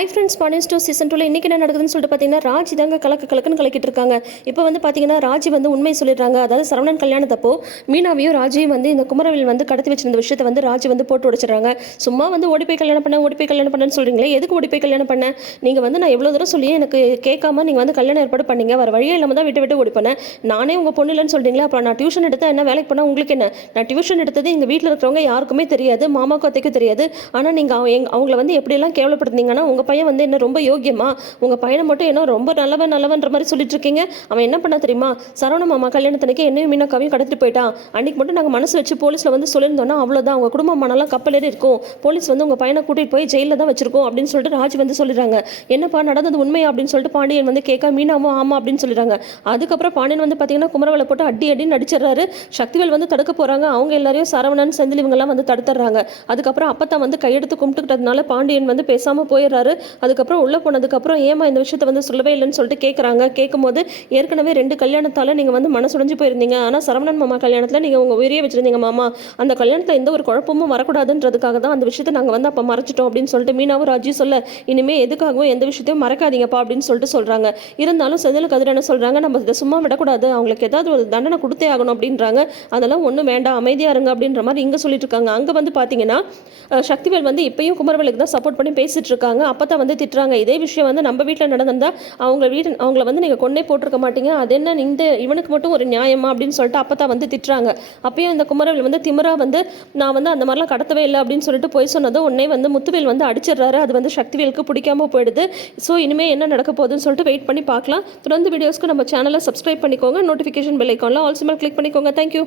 High friends, Pandian store season 2 இன்றைக்கி என்ன நடக்குதுன்னு சொல்லிட்டு பார்த்தீங்கன்னா, ராஜ் தாங்க கலக்குன்னு கலக்கிட்டு இருக்காங்க. இப்போ வந்து பார்த்தீங்கன்னா, ராஜ் வந்து உண்மை சொல்லிடுறாங்க. அதாவது சரவணன் கல்யாணத்தப்போ மீனாவையும் ராஜையும் வந்து இந்த குமரவேல் வந்து கடத்தி வச்சிருந்த விஷயத்தை வந்து ராஜ் வந்து போட்டு உடைச்சிடுறாங்க. சும்மா வந்து ஓடி போய் கல்யாணம் பண்ணேன்னு சொல்கிறீங்களே, எதுக்கு ஓடி போய் கல்யாணம் பண்ணேன்? நீங்கள் வந்து நான் எவ்வளோ தூரம் சொல்லியே எனக்கு கேட்காம நீங்கள் வந்து கல்யாணம் ஏற்பாடு பண்ணீங்க. வர வழியே இல்லாமல் தான் விட்டு ஓடி பண்ணேன். நானே உங்கள் பொண்ணு இல்லைன்னு சொல்கிறீங்களா? அப்புறம் நான் டியூஷன் எடுத்தால் என்ன, வேலைக்கு போனால் உங்களுக்கு என்ன? நான் டியூஷன் எடுத்தது எங்கள் வீட்டில் இருக்கிறவங்க யாருக்குமே தெரியாது, மாமாவுக்கும் அத்தைக்கும் தெரியாது. ஆனால் நீங்கள் அவங்கள வந்து எப்படியெல்லாம் கேவலப்படுத்துனீங்கன்னா, உங்கள் பையன் வந்து என்ன ரொம்ப யோகியமா, உங்கள் பையனை மட்டும் என்ன ரொம்ப நல்லவன்ற மாதிரி சொல்லிட்டு இருக்கீங்க. அவன் என்ன பண்ணா தெரியுமா? சரவண மாமா கல்யாணத்தனைக்கு என்னையும் மீனாக்காவையும் கடத்திட்டு போயிட்டான். அன்னைக்கு மட்டும் நாங்கள் மனசு வச்சு போலீஸில் வந்து சொல்லியிருந்தோன்னா அவ்வளோதான், அவங்க குடும்ப மனலாம் கப்பலேறி இருக்கும், போலீஸ் வந்து உங்கள் பையனை கூட்டிகிட்டு போய் ஜெயிலில் தான் வச்சிருக்கோம் அப்படின்னு சொல்லிட்டு ராஜ் வந்து சொல்லிடுறாங்க. என்னப்பா நடந்தது உண்மையா அப்படின்னு சொல்லிட்டு பாண்டியன் வந்து கேட்க, மீனாவும் ஆமா அப்படின்னு சொல்லிடுறாங்க. அதுக்கப்புறம் பாண்டியன் வந்து பார்த்தீங்கன்னா குமரவேலை போட்டு அடின்னு அடிச்சிடறாரு. சக்திவேல் வந்து தடுக்க போகிறாங்க. அவங்க எல்லாரையும் சரவணன் செந்தில் இவங்கெல்லாம் வந்து தடுத்துறாங்க. அதுக்கப்புறம் அப்பத்தான் வந்து கையெடுத்து கும்பிட்டுக்கிட்டதுனால பாண்டியன் வந்து பேசாமல் போயிடுறாரு. அதுக்கப்புறம் உள்ளே போனதுக்கப்புறம் ஏமா இந்த விஷயத்தை வந்து சொல்லவே இல்லைன்னு சொல்லிட்டு கேட்குறாங்க. கேட்கும்போது ஏற்கனவே 2 கல்யாணத்தால் நீங்கள் வந்து மனசுடைஞ்சு போயிருந்தீங்க. ஆனால் சரவணன் மாமா கல்யாணத்தில் நீங்கள் உங்கள் உயிரியே வச்சுருந்தீங்க மாமா. அந்த கல்யாணத்தில் எந்த ஒரு குழப்பமும் வரக்கூடாதுன்றதுக்காக தான் அந்த விஷயத்தை நாங்கள் வந்து அப்போ மறைச்சிட்டோம் அப்படின்னு சொல்லிட்டு மீனாவும் ராஜி சொல்ல, இனிமேல் எதுக்காகவும் எந்த விஷயத்தையும் மறக்காதீங்கப்பா அப்படின்னு சொல்லிட்டு சொல்கிறாங்க. இருந்தாலும் செந்தில் கதிர் என்ன சொல்கிறாங்க, நம்ம இதை சும்மா விடக்கூடாது, அவங்களுக்கு ஏதாவது ஒரு தண்டனை கொடுத்தே ஆகணும் அப்படின்றாங்க. அதெல்லாம் ஒன்றும் வேண்டாம், அமைதியாக இருங்க அப்படின்ற மாதிரி இங்கே சொல்லிட்டு இருக்காங்க. அங்கே வந்து பார்த்தீங்கன்னா சக்திவேல் வந்து இப்பயும் குமரவேலுக்கு தான் சப்போர்ட் பண்ணி பேசிட்டு இருக்காங்க. அப்போ தான் வந்து திட்டுறாங்க, இதே விஷயம் வந்து நம்ம வீட்டில் நடந்திருந்தால் அவங்கள வந்து நீங்கள் கொன்னே போட்டிருக்க மாட்டீங்க, அது என்ன இவனுக்கு மட்டும் ஒரு நியாயமா அப்படின்னு சொல்லிட்டு அப்போ தான் வந்து திட்டுறாங்க. அப்பயும் இந்த குமரவேல் வந்து திமிரா வந்து நான் வந்து அந்த மாதிரிலாம் கடத்தவே இல்லை அப்படின்னு சொல்லிட்டு போய் சொன்னதும் உடனே வந்து முத்துவேல் வந்து அடிச்சிடுறாரு. அது வந்து சக்திவேலுக்கு பிடிக்காம போயிடுது. ஸோ இனிமேல் என்ன நடக்க போகுதுன்னு சொல்லிட்டு வெயிட் பண்ணி பார்க்கலாம். தொடர்ந்து வீடியோஸ்க்கு நம்ம சேனலை சப்ஸ்கிரைப் பண்ணிக்கோங்க. நோட்டிஃபிகேஷன் பெல் ஐக்கானில் ஆல் சிம்பல் கிளிக் பண்ணிக்கோங்க. தேங்க்யூ.